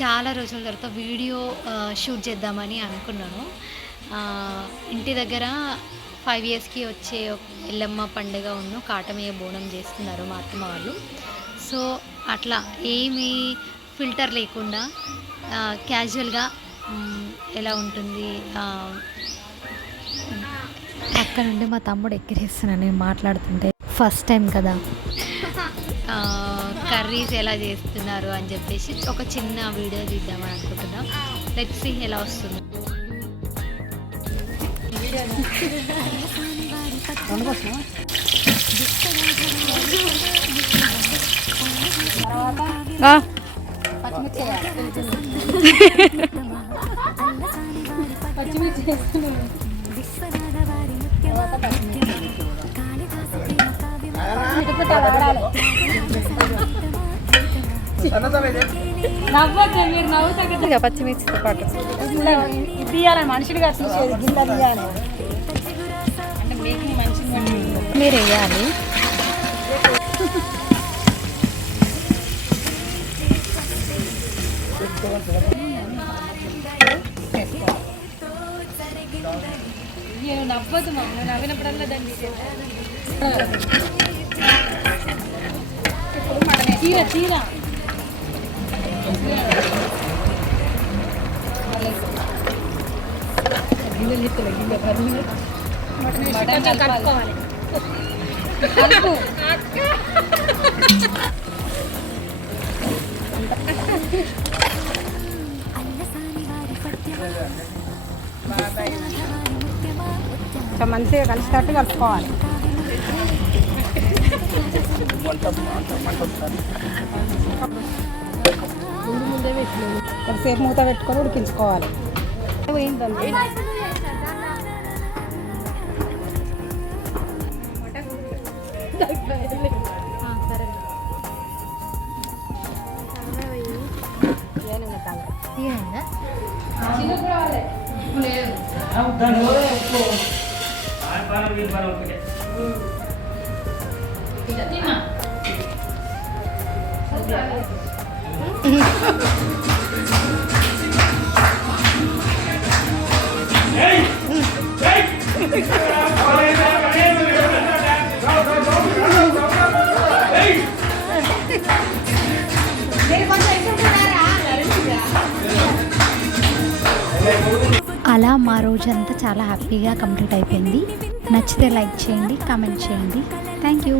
చాలా రోజుల తర్వాత వీడియో షూట్ చేద్దామని అనుకున్నాను. ఇంటి దగ్గర 5 ఇయర్స్‌కి వచ్చే ఎల్లమ్మ పండుగ కాటమయ్య బోనం చేస్తున్నారు మా అత్తమ్మ వాళ్ళు. సో అట్లా ఏమీ ఫిల్టర్ లేకుండా క్యాజువల్గా ఎలా ఉంటుంది. అక్కడ నుండి మా తమ్ముడు ఎక్కిరేస్తున్నాను నేను మాట్లాడుతుంటే. ఫస్ట్ టైం కదా, కర్రీస్ ఎలా చేస్తున్నారు అని చెప్పేసి ఒక చిన్న వీడియో తీద్దామని అనుకుంటున్నాం. లెట్స్ సీ ఎలా వస్తుంది. పచ్చిమిర్చితో పాటు తీయాలని మనుషులుగా తీసేది గింత తీయాలి అంటే మేకింగ్ మనిషిని మీరు వేయాలి. నవ్వదు మా నవ్వినప్పుడల్లా దాన్ని తీర తీర గిన్నెలు ఇస్తలే గిన్నె కలుపుకోవాలి. మంచిగా కలిసేటట్టు కలుపుకోవాలి. ముందే పెట్టుకోవాలి, కొద్దిసేపు మూత పెట్టుకొని ఉడికించుకోవాలి. పోయిందండి అలా మా రోజంతా చాలా హ్యాపీగా కంప్లీట్ అయిపోయింది. నచ్చితే లైక్ చేయండి, కామెంట్ చేయండి. Thank you.